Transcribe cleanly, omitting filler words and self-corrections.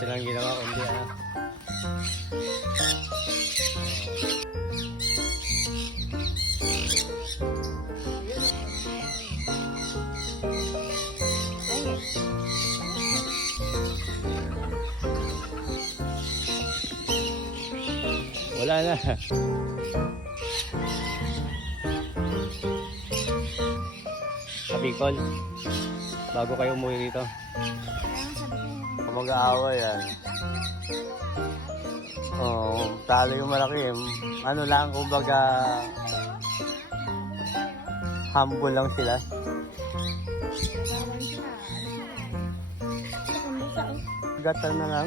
silang ginawa kundi ano. Wala na. Sa Bicol, bago kayo umuwi dito. Kung mag-aawa yan. Oo, talo yung malaki. Ano lang, kumbaga humble lang sila. Gatan na lang.